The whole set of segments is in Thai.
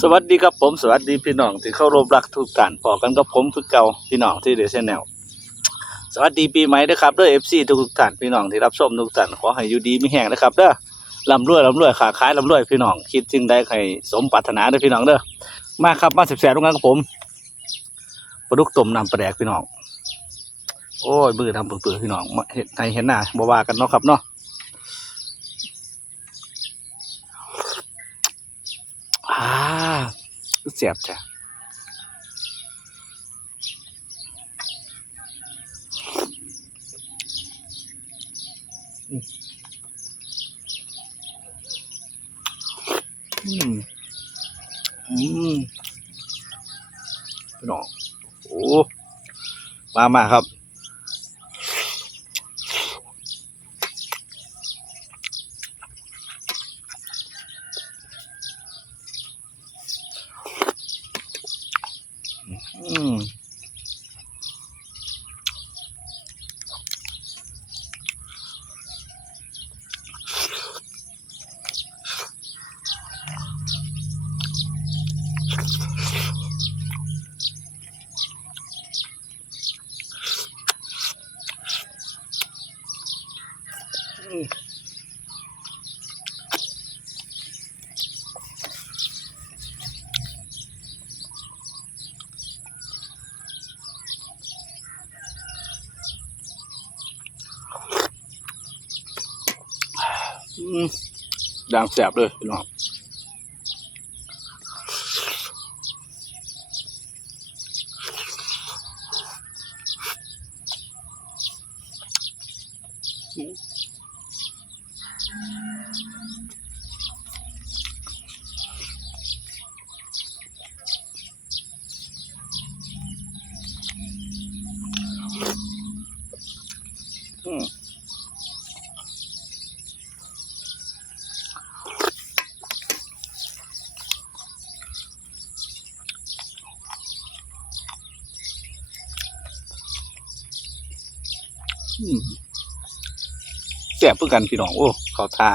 สวัสดีครับผมสวัสดีพี่น้องที่เข้ารบรักทุกท่านพอกันกับผมคือเก่าพี่น้องที่เดชแนลสวัสดีปีใหม่นะครับเด้อเอฟซีทุกทุกท่านพี่น้องที่รับชมทุกท่านขอให้อยู่ดีมีแห่งนะครับเด้อลำรวยลำรวยขาขายลำรวยพี่น้องคิดจึงได้ให้สมปรารถนาเด้อพี่น้องเด้อมาครับมาสิบแสนตรงนั้นกับผมปลาดุกต้มน้ำปลาแดกพี่น้อง โอ้ยมือทำเปื่อยๆพี่น้องเห็นให้เห็นหน้าบ่ว่ากันเนาะครับเนาะ อ่าเสียบจ้ะอืม อืมพี่น้องโอ้มามาครับ อืม อืมดังแสบเลยพี่น้อง แสบเพื่อกันพี่น้องโอ้เขาทา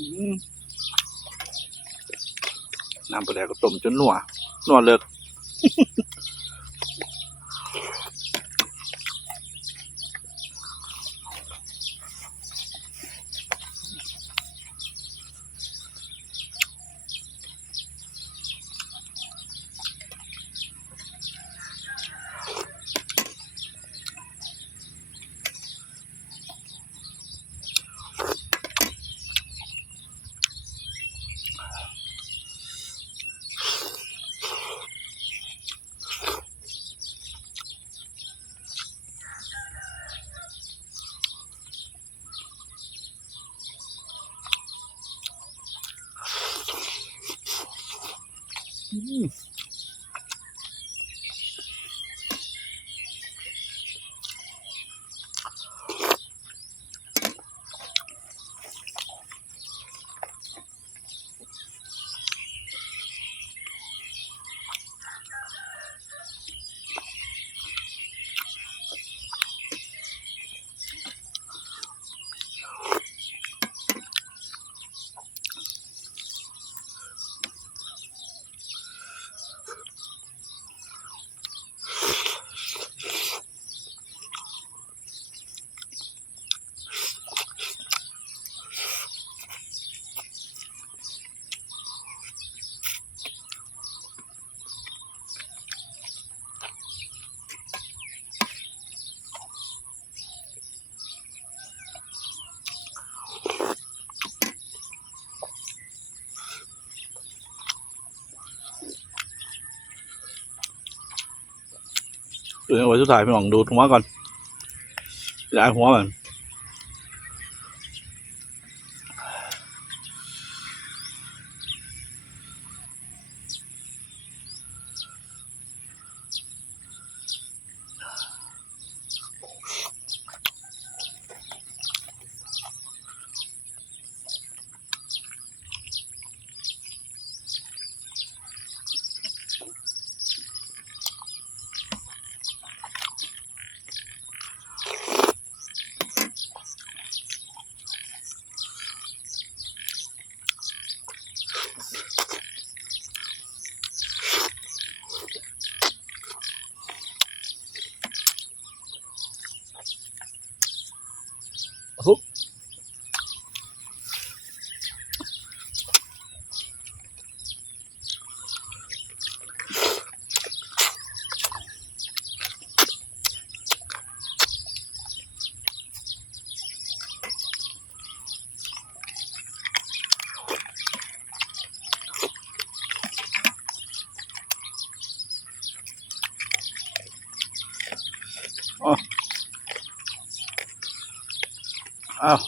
อืม น้ำปลาแดกก็ต้มจนนัวนัวเลิก Mm. เออไว้สุดท้ายพี่น้องดูหัวก่อนย้ายหัวมัน อ้าว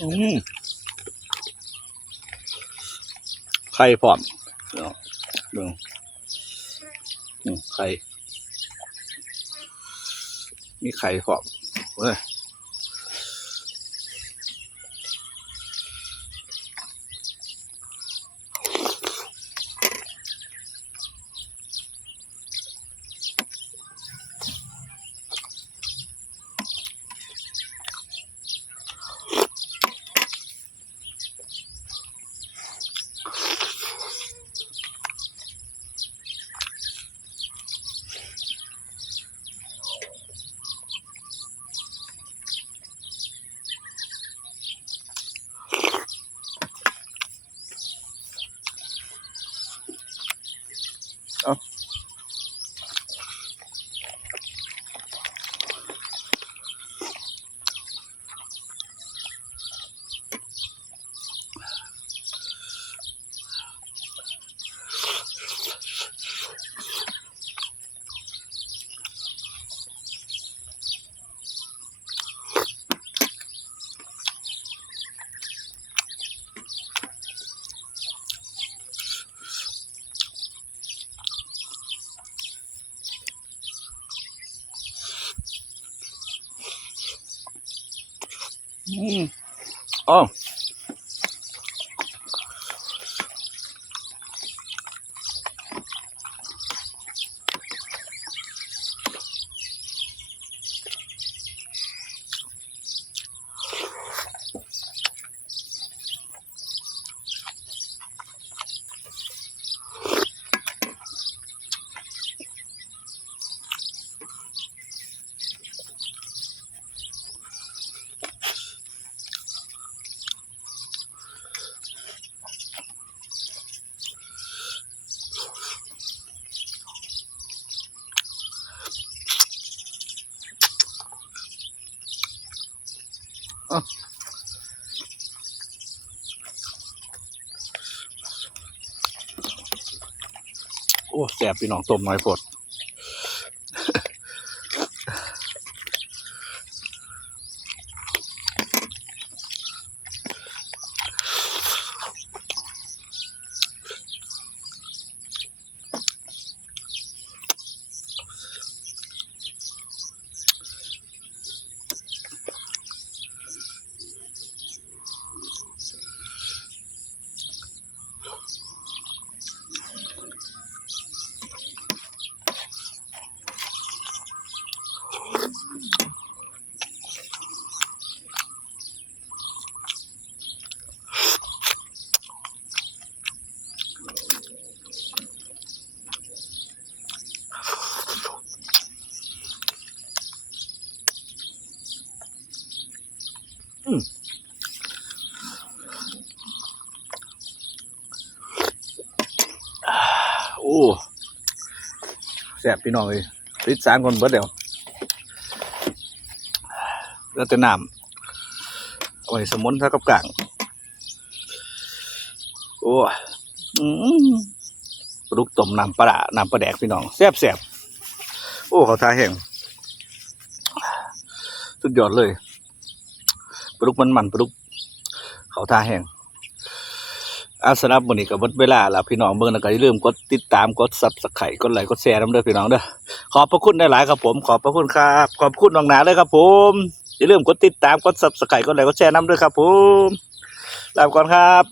อืมไข่พร้อมเดี๋ยวเบิ่งอืม ไข่ มีไข่หอมเว้ย อืม โอ้แสบพี่น้องต้มน้อยฝด ซ่บพี่น้องเลยติดสารคนเบิดเดียวแล้วแต่น้ำเอาไว้สมุนถ้ากับกลางโอ้อืมปลุกต้มน้ำปลาน้ำปลาแดกพี่น้องแซ่บแซ่บโอ้เขาทาแห้งสุดยอดเลยปลาดุกมันมันปลาดุกเขาทาแห้ง อาสนับวันนี้กับวัดเวลาล้วพี่น้องเบิ่งนะก็อย่าลืมกดติดตามกดซับสไครต์กดไลค์กดแชร์น้ำเด้อพี่น้องเด้อขอบพระคุณได้หลายครับผม ขอบพระคุณครับขอบคุณน้องหนาเลยครับผมอย่าลืมกดติดตามกดซับสไครต์กดไลค์กดแชร์น้ำเด้อครับผมลาไปก่อนครับ